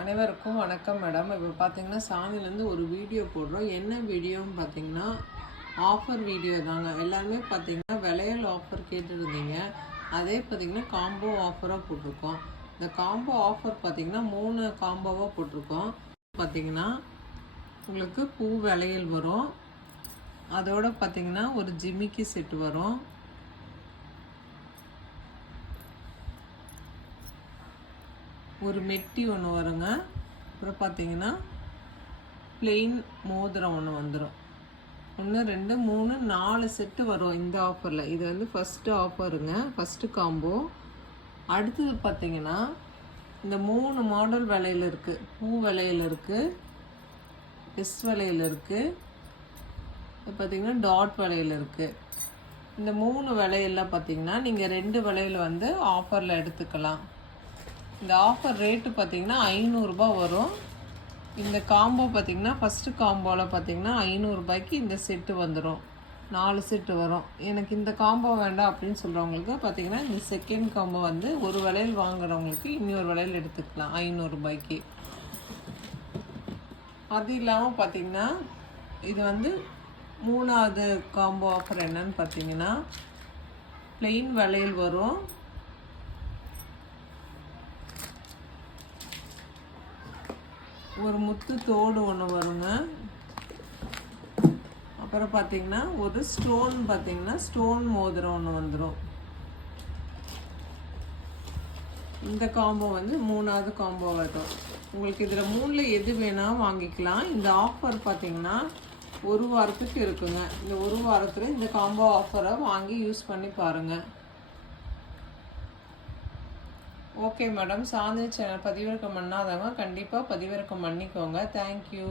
அனைவருக்கும் வணக்கம் மேடம். இப்போ பார்த்தீங்கன்னா சாமிலேருந்து ஒரு வீடியோ போடுறோம். என்ன வீடியோன்னு பார்த்தீங்கன்னா ஆஃபர் வீடியோ தாங்க. எல்லாருமே பார்த்தீங்கன்னா விலையல் ஆஃபர் கேட்டுருந்தீங்க. அதே பார்த்தீங்கன்னா காம்போ ஆஃபராக போட்டிருக்கோம். இந்த காம்போ ஆஃபர் பார்த்தீங்கன்னா 3 காம்போவாக போட்டிருக்கோம். பார்த்தீங்கன்னா உங்களுக்கு பூ விலையல் வரும். அதோட பார்த்தீங்கன்னா ஒரு ஜிமிக்கி செட்டு வரும். ஒரு மெட்டி ஒன்று வருங்க. அப்புறம் பார்த்தீங்கன்னா பிளெயின் மோதிரம் ஒன்று வந்துடும். 1 2 3 4 செட்டு வரும் இந்த ஆஃபரில். இது வந்து ஃபஸ்ட்டு ஆஃபருங்க, ஃபஸ்ட்டு காம்போ. அடுத்தது பார்த்தீங்கன்னா இந்த 3 மாடல் விலையில் இருக்குது. பூ விலையில் இருக்குது, எஸ் விலையில் இருக்குது, இது பார்த்தீங்கன்னா டாட் விலையில் இருக்குது. இந்த 3 விலையெல்லாம் பார்த்தீங்கன்னா நீங்கள் 2 விலையில் வந்து ஆஃபரில் எடுத்துக்கலாம். இந்த ஆஃபர் ரேட்டு பார்த்தீங்கன்னா 500 ரூபாய் வரும். இந்த காம்போ பார்த்தீங்கன்னா ஃபஸ்ட்டு காம்போவில் பார்த்தீங்கன்னா 500 ரூபாய்க்கு இந்த செட்டு வந்துடும். 4 செட்டு வரும். எனக்கு இந்த காம்போ வேண்டாம் அப்படின்னு சொல்கிறவங்களுக்கு பார்த்தீங்கன்னா இந்த செகண்ட் காம்போ வந்து ஒரு விலையில் வாங்குறவங்களுக்கு இன்னொரு விலையில் எடுத்துக்கலாம் 500 ரூபாய்க்கு. அது இல்லாமல் பார்த்தீங்கன்னா இது வந்து 3வது காம்போ ஆஃபர் என்னன்னு பார்த்தீங்கன்னா பிளெயின் விலையில் வரும். ஒரு முத்து தோடு ஒன்று வருங்க. அப்புறம் பார்த்தீங்கன்னா ஒரு ஸ்டோன் பார்த்தீங்கன்னா ஸ்டோன் மோதிரம் ஒன்று வந்துடும். இந்த காம்போ வந்து 3வது காம்போ வரும். உங்களுக்கு இதில் 3ல் எது வேணால் வாங்கிக்கலாம். இந்த ஆஃபர் பார்த்தீங்கன்னா 1 வாரத்துக்கு இருக்குங்க. இந்த 1 வாரத்தில் இந்த காம்போ ஆஃபரை வாங்கி யூஸ் பண்ணி பாருங்கள். Okay madam. சாந்தி சேனல் பதிவிறக்கம் பண்ணாதவங்க கண்டிப்பாக பதிவிறக்கம் பண்ணிக்கோங்க. தேங்க்யூ.